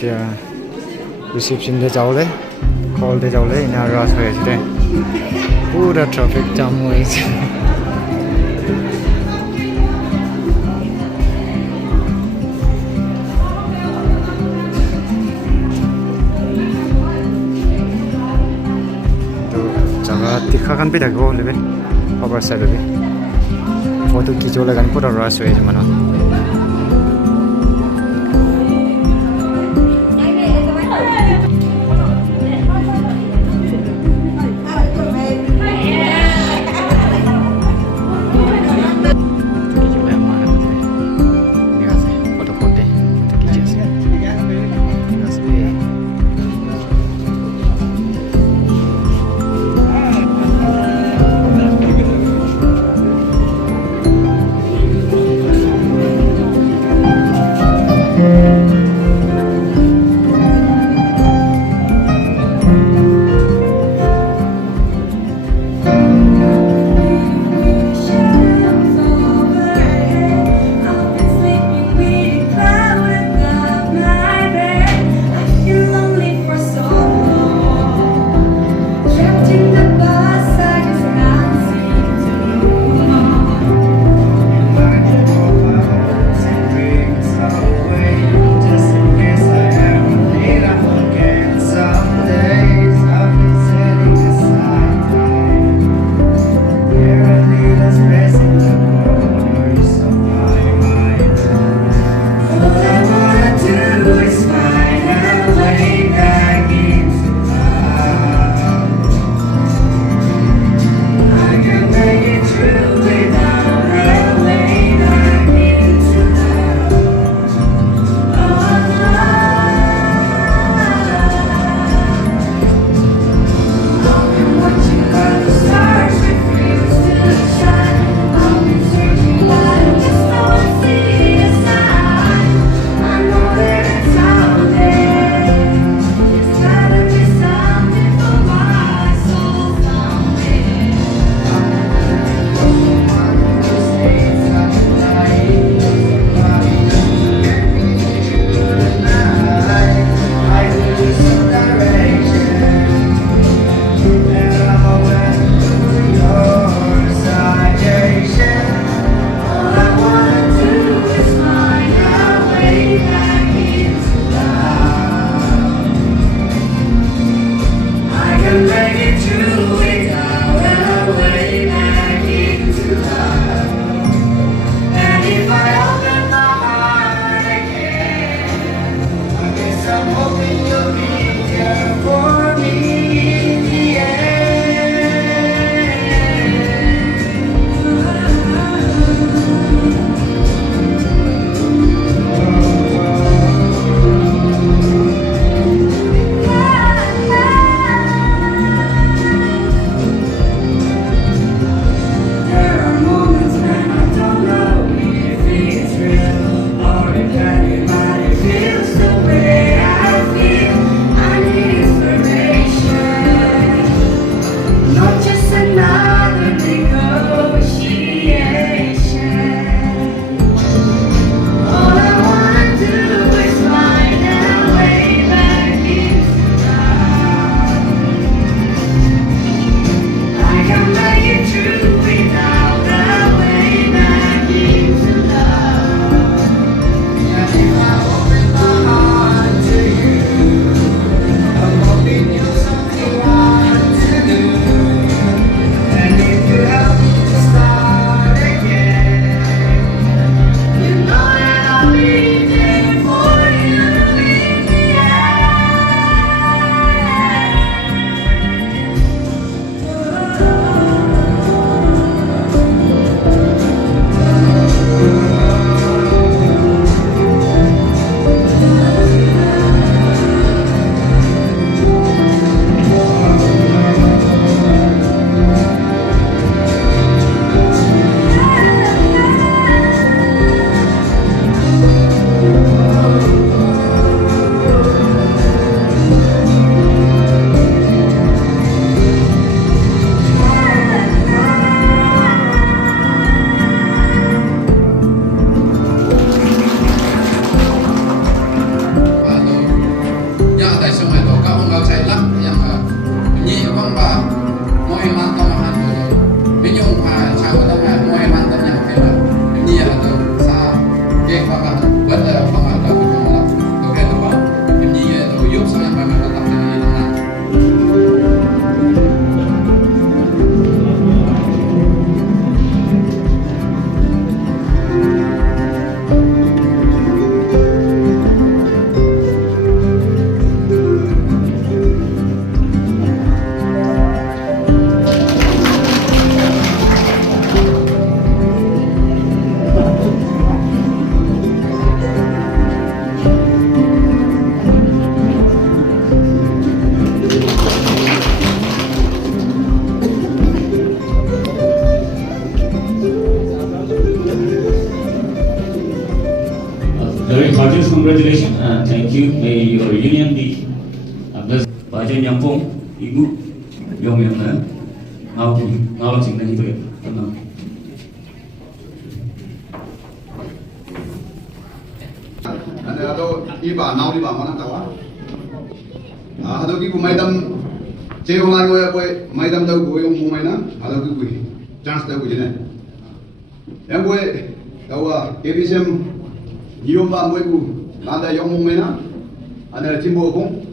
এতিয়া রিসেপশনে যাওলে কলতে যাওলে ইনা রাশ হয়েছে রে পুরো ট্রাফিক জ্যাম হয়েছে তো জায়গা দেখা কান পে থাকবো লেবে খবর সাইড লেবে ফটো খিচলে গান পুরো রাশ হয়েছে মানে Very heartiest congratulations and thank you. May your union be blessed. Baca Nyingpong, Ibu, Yong ngao chỉnh này thôi. Ane ato iba nau iba mana tawa. Ato ki kumaidam ceongan goya boy maidam tau goy umumai na ato ki kui chance tau kujine. Yang boy tawa KBSM Nyingpong boy ku nanda yang umumai na ane timbo kong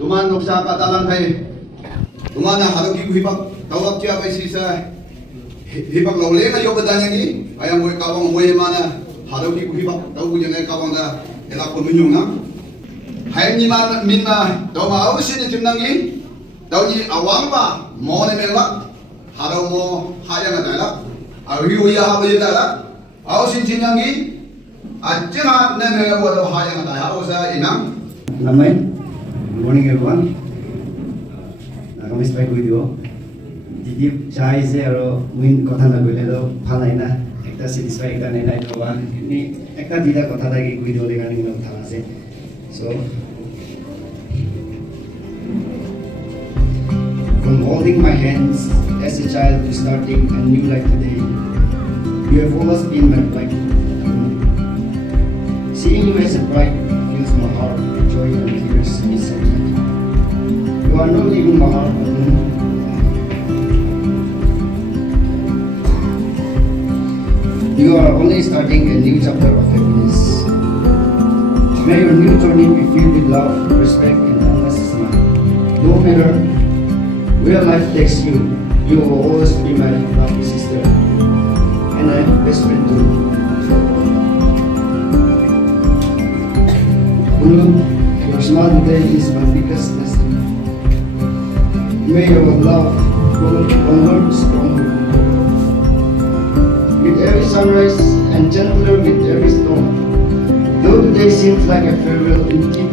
tuman nuksa katalan kai tuman na ato ki kui hibak tawa kia kai sisa hibak laule na yo badanya ni ayam boy kawang boy mana halo ki hibak tau kujine kawang da elak penunyung na. Hai ni man minna tau ma au sini timnangi tau ni awang ba mo ne melak haro mo haya na dala au yu ya ha ba dala au sin timnangi ajena ne me wa do haya na dala au sa inang Namai, good morning everyone. Kami sebagai video. Jadi saya aro win kota na boleh do panai na. Ekta satisfy ekta nena itu wan. Ini ekta tidak kota lagi video dengan ini utama se. So from holding my hands as a child to starting a new life today, you have always been my bright. Seeing you as a bride fills my heart with joy and tears inside. You are not leaving my heart alone. You are only starting a new chapter of happiness. May your new journey be filled with love, respect, and endless smile. No matter where life takes you, you will always be my lovely sister, and I am best friend too. Your smile today is my biggest blessing. May your love grow longer, stronger. With every sunrise and gentler with every storm. Though today seems like a farewell indeed,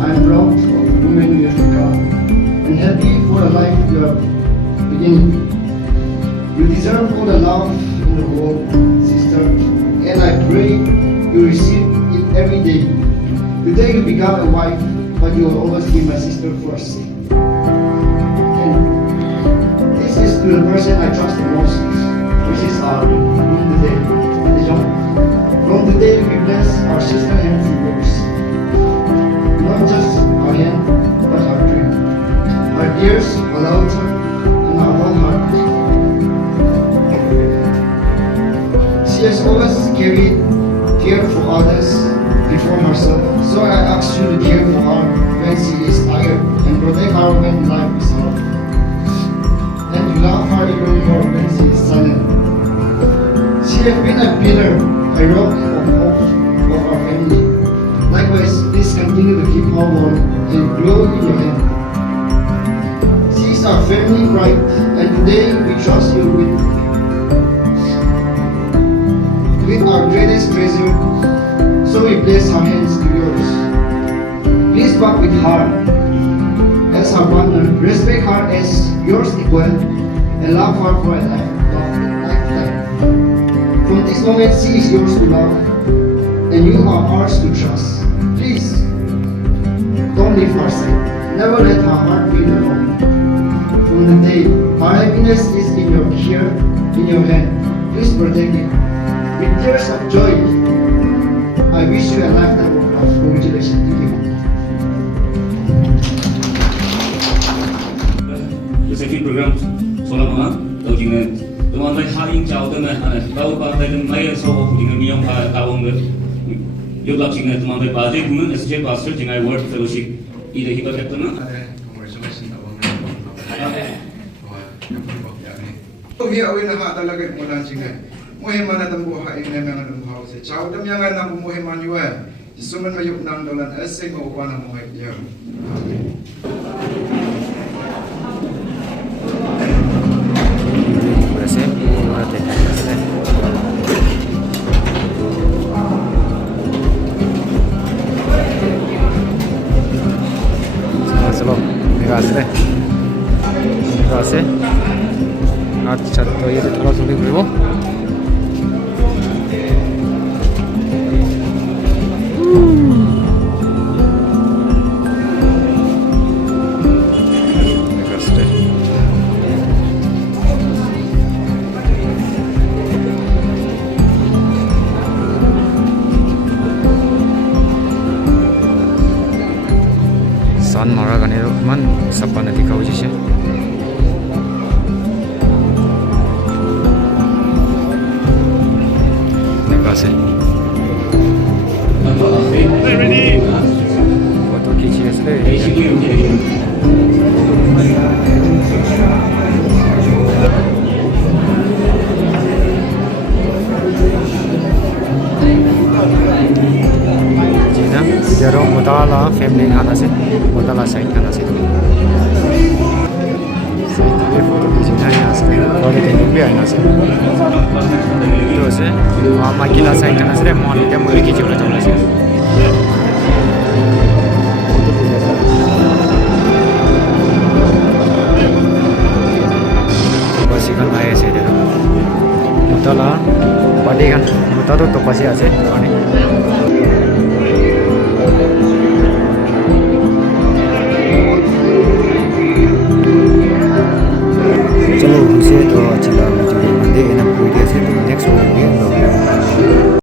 I am proud of the woman you have become and happy for the life you are beginning. You deserve all the love in the world, sister, and I pray you receive it every day. Today you become a wife, but you will always be my sister first. And this is to the person I trust the most, which is today. From today we bless our sister hands and words. Not just our hand, but our dream. Our tears, our laughter, and our whole heart. She has always carried care for others before herself. So I ask you to care for her when she is tired and protect her when life is hard. And to love her even more when she is silent. She has been a pillar, a rock of hope of our family. Likewise, please continue to keep her warm and glow in your hand. She is our family pride, and today we trust you with our greatest treasure. So we place our hands to yours. Please walk with her as our partner, respect her as yours equal, and love her for a lifetime. From this moment, she is yours to love, and you are ours to trust. Please, don't leave her side. Never let her heart be alone. From the day our happiness is in your care, in your hand, please protect it. With tears of joy, I wish you a lifetime of love. Congratulations to you. training program sola mga tao jing tuman tay haing chao de na tao pa tay mai so ho jing miyong pa tawong de yuk lak jing tuman tay pa de gumen associate pastor jing I word fellowship ida hiba kapta na Hiya awin na nga talaga yung mulan singa. Muhiman na tambuhain na mga namuhaw sa chow. Damyangan na muhiman yuwa. Isuman mayuk nang dolan asing upan ang muhay diyan. Berhasil, murah deh. Selalu, berhasil. Berhasil. अच्छा तो ये थोड़ा सुनी वो सान मारा गाने मन सपना दिखाओ जैसे foto खींचिए जरो मुताला फैमिली खाना से मुताला साइड खाना से फोटो खींचना है यहाँ से और एक भी है यहाँ से तो से वहाँ किला साइड खाना से मॉर्निंग टाइम मुझे खींचे वाला चलना से बस इकन आए से देखो मुताला पार्टी kan मुता तो pasti আছে মানে चलो हमसे तो अच्छा